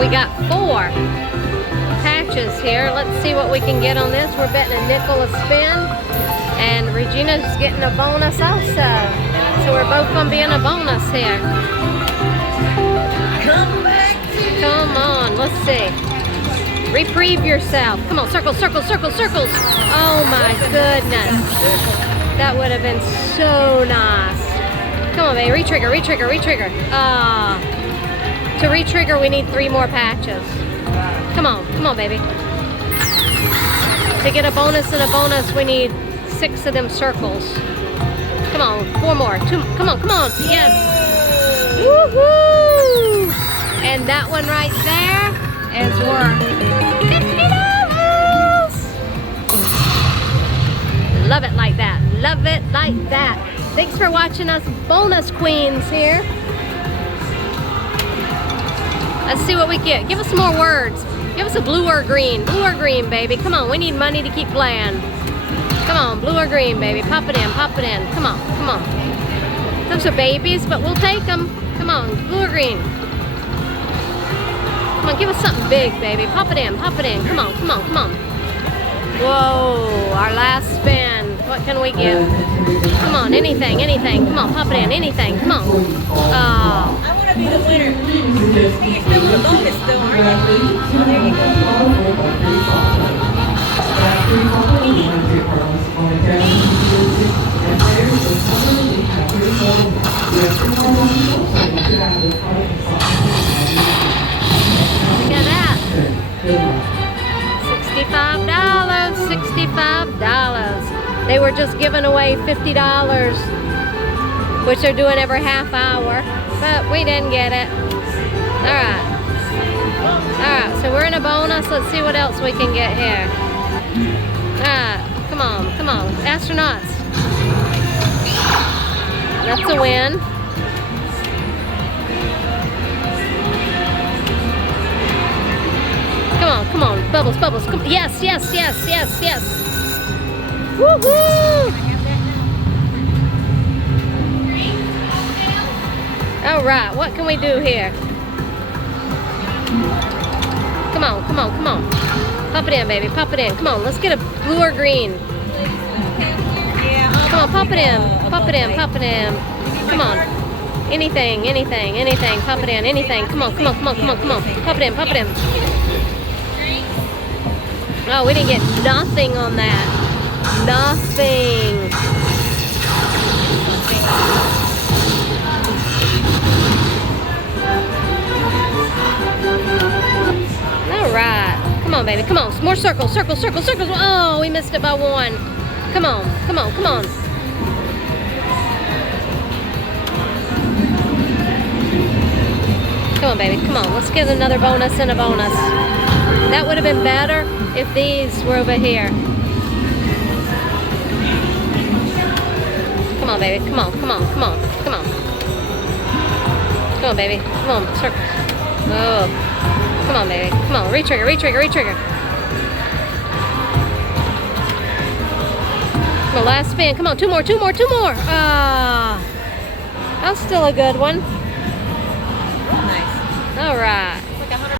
we got 4 patches here. Let's see what we can get on this. We're betting a nickel a spin. And Regina's getting a bonus also. So we're both going to be in a bonus here. Come on, let's see. Reprieve yourself. Come on, circles, circles, circles, circles. Oh my goodness. That would have been so nice. Come on, baby, retrigger, retrigger, retrigger. To retrigger, we need 3 more patches. Come on, baby. To get a bonus and a bonus, we need 6 of them circles. Come on, 4 more. 2. Come on, yes. Woohoo! And that one right there is worth $50. Love it like that. Love it like that. Thanks for watching us bonus queens here. Let's see what we get. Give us some more words. Give us a blue or green. Blue or green, baby. Come on, we need money to keep playing. Come on, blue or green, baby. Pop it in, pop it in. Come on, come on. Those are babies, but we'll take them. Come on, blue or green. Come on, give us something big, baby. Pop it in, pop it in. Come on, come on, come on. Whoa, our last spin. What can we get? Come on, anything, anything. Come on, pop it in, anything. Come on. Oh. I want to be the winner. Hey, you're still in the bonus still, aren't you? Oh, there you go. Look at that. $65, $65. They were just giving away $50, which they're doing every half hour, but we didn't get it. All right. All right, so we're in a bonus. Let's see what else we can get here. All right, come on, come on. Astronauts. That's a win. Come on, bubbles, bubbles. Come, yes, yes, yes, yes, yes. Woohoo! All right, what can we do here? Come on, come on, come on. Pop it in, baby, pop it in. Come on, let's get a blue or green. Come on, pop it in, pop it in, pop it in. Come on. Anything, anything, anything. Pop it in, anything. Come on, come on, come on, come on, come on. Pop it in, pop it in. Oh, we didn't get nothing on that. Nothing. All right. Come on, baby. Come on. Some more circles, circles, circles, circles. Oh, we missed it by 1. Come on, come on, come on. Come on, baby. Come on. Let's get another bonus and a bonus. That would have been better if these were over here. Come on, baby. Come on, come on, come on, come on. Come on, baby. Come on, circles. Oh. Come on, baby. Come on, retrigger, retrigger, retrigger. Come on, last spin. Come on, 2 more, 2 more, 2 more. Ah. That's still a good one. Nice. All right.